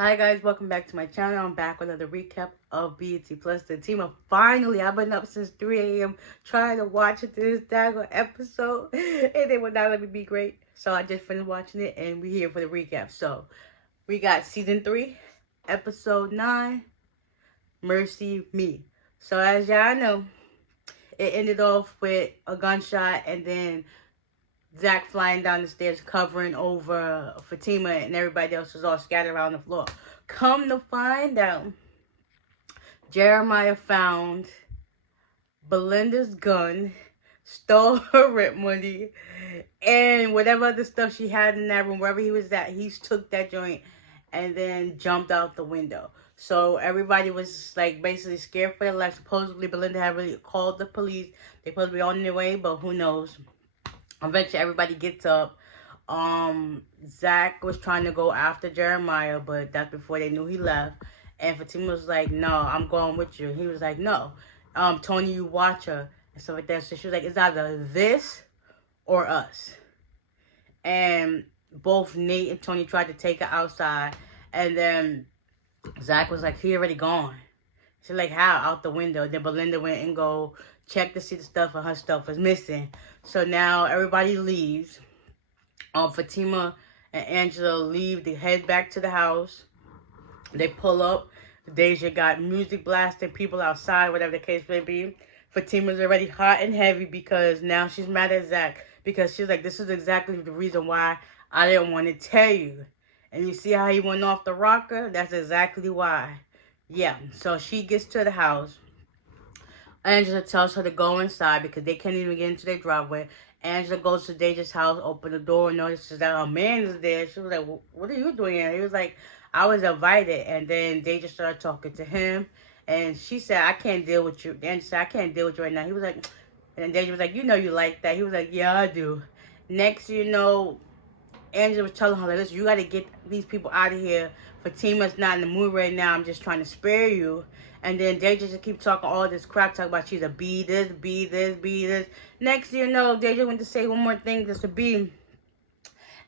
Hi guys, welcome back to my channel. I'm back with another recap of BET Plus Zatima. Finally, I've been up since 3 a.m. trying to watch this daggone episode, and they would not let me be great. So I just finished watching it, and we're here for the recap. So we got season 3, episode 9, Mercy Me. So as y'all know, it ended off with a gunshot, and then Zach flying down the stairs, covering over Fatima, and everybody else was all scattered around the floor. Come to find out, Jeremiah found Belinda's gun, stole her rent money, and whatever other stuff she had in that room, wherever he was at, he took that joint and then jumped out the window. So everybody was like basically scared for their life. Supposedly Belinda had really called the police. They supposed to be on their way, but who knows. Eventually everybody gets up. Zach was trying to go after Jeremiah, but that's before they knew he left. And Fatima was like, no, I'm going with you. He was like, no. Tony, you watch her. And stuff like that. So she was like, it's either this or us. And both Nate and Tony tried to take her outside. And then Zach was like, he already gone. She's like, how? Out the window. Then Belinda went and go check to see the stuff, and her stuff was missing. So now everybody leaves. Fatima and Angela leave. They head back to the house. They pull up. Deja got music blasting, people outside, whatever the case may be. Fatima's already hot and heavy because now she's mad at Zach. Because she's like, this is exactly the reason why I didn't want to tell you. And you see how he went off the rocker? That's exactly why. Yeah, so she gets to the house. Angela tells her to go inside because they can't even get into their driveway. Angela goes to Deja's house, open the door, and notices that her man is there. She was like, what are you doing here? He was like, I was invited. And then Deja started talking to him. And she said, I can't deal with you. Angela said, I can't deal with you right now. He was like, and Deja was like, you know you like that. He was like, yeah, I do. Next, you know, Angela was telling her, like, listen, you got to get these people out of here. Fatima's not in the mood right now. I'm just trying to spare you. And then Deja just keep talking all this crap, talking about she's a B this, B this, B this. Next you know, Deja went to say one more thing just to B.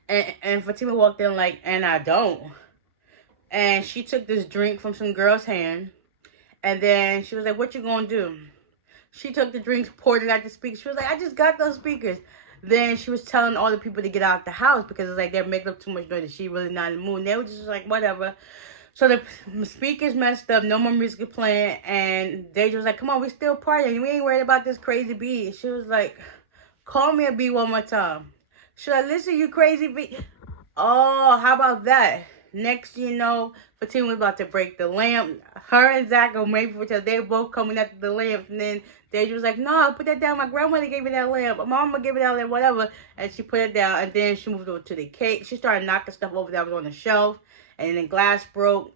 And Fatima walked in like, and I don't. And she took this drink from some girl's hand. And then she was like, what you gonna do? She took the drinks, poured it out the speakers. She was like, I just got those speakers. Then she was telling all the people to get out the house because it's like they're making up too much noise. She really not in the mood. And they were just like, whatever. So the speakers messed up, no more music playing, and Deja was like, come on, we still partying. We ain't worried about this crazy beat. She was like, call me a beat one more time. She was like, listen, you crazy beat. Oh, how about that? Next, you know, Fatima was about to break the lamp. Her and Zach are waiting for each other. They were both coming after the lamp. And then Deja was like, no, put that down. My grandmother gave me that lamp. My mama gave me that lamp, whatever. And she put it down. And then she moved over to the cake. She started knocking stuff over that was on the shelf. And then glass broke.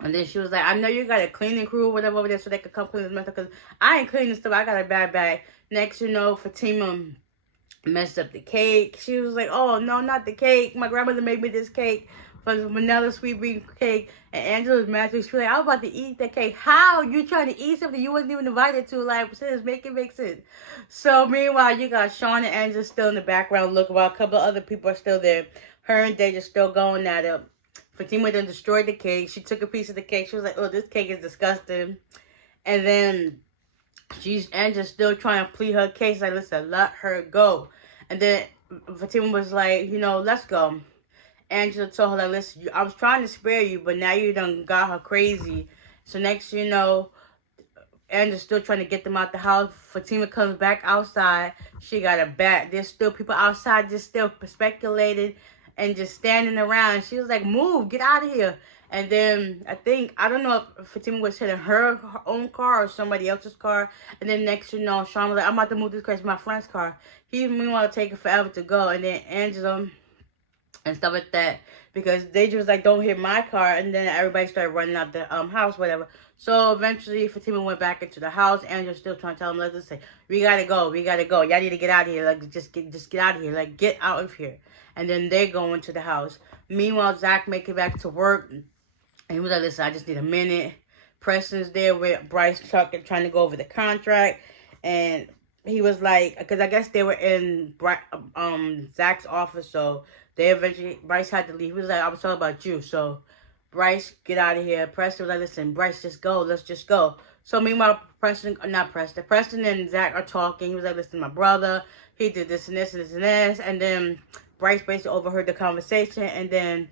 And then she was like, I know you got a cleaning crew or whatever over there so they could come clean this mess up. Because I ain't cleaning stuff. I got a bad bag. Next, you know, Fatima messed up the cake. She was like, oh, no, not the cake. My grandmother made me this cake for the vanilla sweet bean cake. And Angela was mad. She was like, I was about to eat that cake. How? You trying to eat something you wasn't even invited to? Like, sis, make it make sense. So, meanwhile, you got Sean and Angela still in the background looking while a couple of other people are still there. Her and Deja still going at it. Fatima then destroyed the cake. She took a piece of the cake. She was like, oh, this cake is disgusting. And then Angela's still trying to plead her case. Like, listen, let her go. And then Fatima was like, you know, let's go. Angela told her, like, listen, I was trying to spare you, but now you done got her crazy. So next you know, Angela's still trying to get them out the house. Fatima comes back outside. She got a bat. There's still people outside just still speculating and just standing around. She was like, move, get out of here. And then I don't know if Fatima was hitting her own car or somebody else's car. And then next you know, Sean was like, I'm about to move this car. It's my friend's car. He meanwhile taking forever to go. And then Angela and stuff like that, because they just like, don't hit my car. And then everybody started running out the house, whatever. So eventually Fatima went back into the house. Angela's still trying to tell them, let's say, we gotta go, y'all need to get out of here, like just get out of here, like get out of here. And then they go into the house. Meanwhile, Zach make it back to work, and he was like, listen, I just need a minute. Preston's there with Bryce Chuck and trying to go over the contract. And he was like, because I guess they were in Zach's office, so they eventually, Bryce had to leave. He was like, I was talking about you. So Bryce, get out of here. Preston was like, listen, Bryce, just go. Let's just go. So meanwhile, Preston and Zach are talking. He was like, listen, my brother, he did this and this and this and this. And then Bryce basically overheard the conversation. And then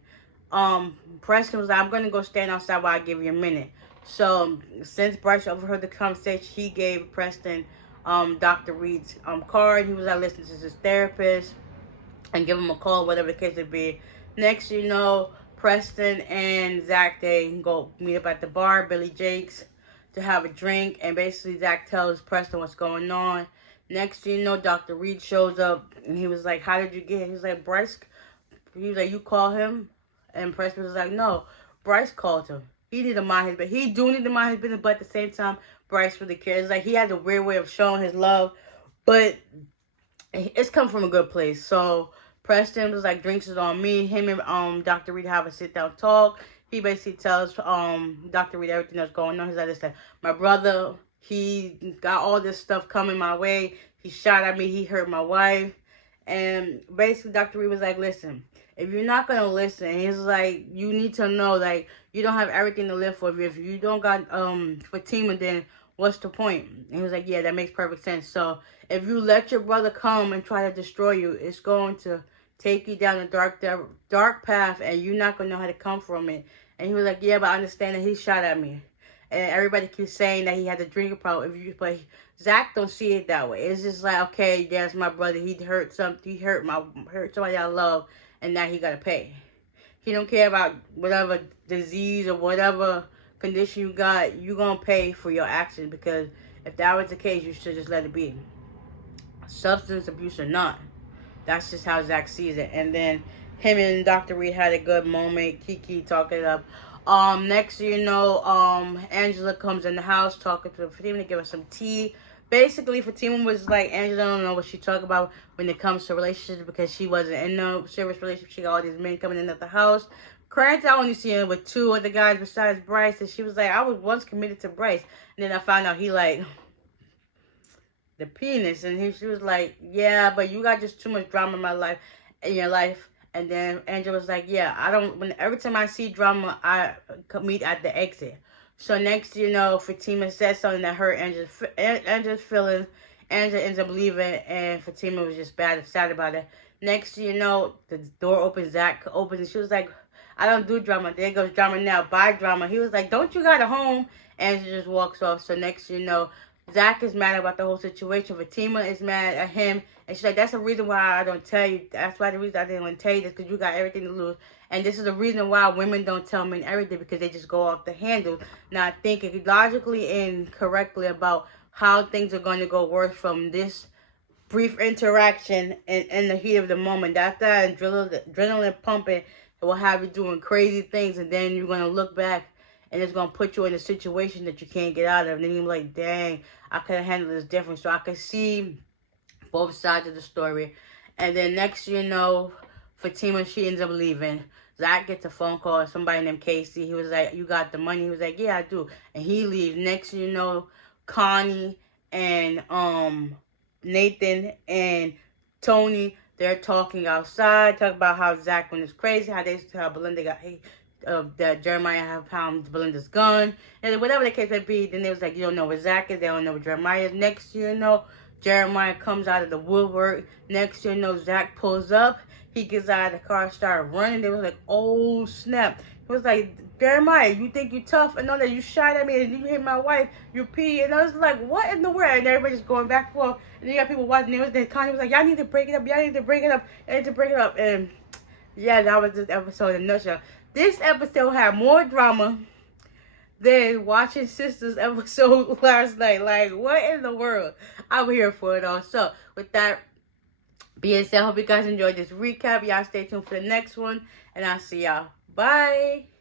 Preston was like, I'm going to go stand outside while I give you a minute. So since Bryce overheard the conversation, he gave Preston Dr. Reed's card. He was like, listen, this is his therapist. And give him a call, whatever the case would be. Next, you know, Preston and Zach, they go meet up at the bar, Billy Jake's, to have a drink. And basically, Zach tells Preston what's going on. Next, you know, Dr. Reed shows up. And he was like, how did you get here? He was like, Bryce. He was like, you call him? And Preston was like, no, Bryce called him. He need to mind his business. He do need to mind his business, but at the same time, Bryce really cares. Like, he has a weird way of showing his love. But it's come from a good place. So Preston was like, drinks is on me. Him and Dr. Reed have a sit down talk. He basically tells Dr. Reed everything that's going on. He's like, listen, my brother, he got all this stuff coming my way. He shot at me. He hurt my wife. And basically, Dr. Reed was like, listen, if you're not going to listen, he's like, you need to know, like, you don't have everything to live for. If you don't got Fatima, then what's the point? And he was like, yeah, that makes perfect sense. So if you let your brother come and try to destroy you, it's going to take you down a dark path, and you're not going to know how to come from it. And he was like, yeah, but I understand that he shot at me. And everybody keeps saying that he had a drinking problem. But Zach don't see it that way. It's just like, okay, that's my brother. He hurt something. He hurt somebody I love, and now he got to pay. He don't care about whatever disease or whatever condition you got. You're going to pay for your actions, because if that was the case, you should just let it be. Substance abuse or not. That's just how Zach sees it. And then him and Dr. Reed had a good moment. Kiki talking it up. Next, you know, Angela comes in the house talking to Fatima to give her some tea. Basically, Fatima was like, Angela don't know what she talk about when it comes to relationships, because she wasn't in no serious relationship. She got all these men coming in at the house. Granted, I only seen her with 2 other guys besides Bryce. And she was like, I was once committed to Bryce. And then I found out he like the penis. And she was like, yeah, but you got just too much drama in your life. And then Angela was like, yeah, every time I see drama, I meet at the exit. So next, you know, Fatima said something that hurt Angela's feelings. Angela ends up leaving, and Fatima was just sad about it. Next, you know, the door opens, Zach opens, and she was like, I don't do drama. There goes drama now. Bye, drama. He was like, don't you got a home? Angela just walks off. So next, you know, Zach is mad about the whole situation. Fatima is mad at him. And she's like, that's the reason why I don't tell you. That's why the reason I didn't want to tell you this, because you got everything to lose. And this is the reason why women don't tell men everything, because they just go off the handle, not thinking logically and correctly about how things are going to go worse from this brief interaction in the heat of the moment. That's that adrenaline pumping. It will have you doing crazy things, and then you're going to look back, and it's going to put you in a situation that you can't get out of. And then you're like, dang, I could have handled this different. So I could see both sides of the story. And then next, you know, Fatima, she ends up leaving. Zach gets a phone call, somebody named Casey. He was like, you got the money? He was like, yeah, I do. And he leaves. Next, you know, Connie and Nathan and Tony, they're talking outside, talking about how Zach went is crazy, how Belinda got that Jeremiah have found Belinda's gun, and whatever the case may be. Then they was like, you don't know where Zach is, they don't know where Jeremiah is. Next, you know, Jeremiah comes out of the woodwork. Next, you know, Zach pulls up. He gets out of the car, started running. They was like, oh snap. He was like, Jeremiah, you think you tough? And know that you shot at me and you hit my wife, you pee. And I was like, what in the world? And everybody's going back and forth. And then you got people watching it. Then Connie was like, y'all need to break it up. Y'all need to break it up. Y'all need to break it up. And yeah, that was this episode in a nutshell. This episode had more drama than watching Sisters episode last night. Like, what in the world? I'm here for it all. So, with that being said, I hope you guys enjoyed this recap. Y'all stay tuned for the next one. And I'll see y'all. Bye.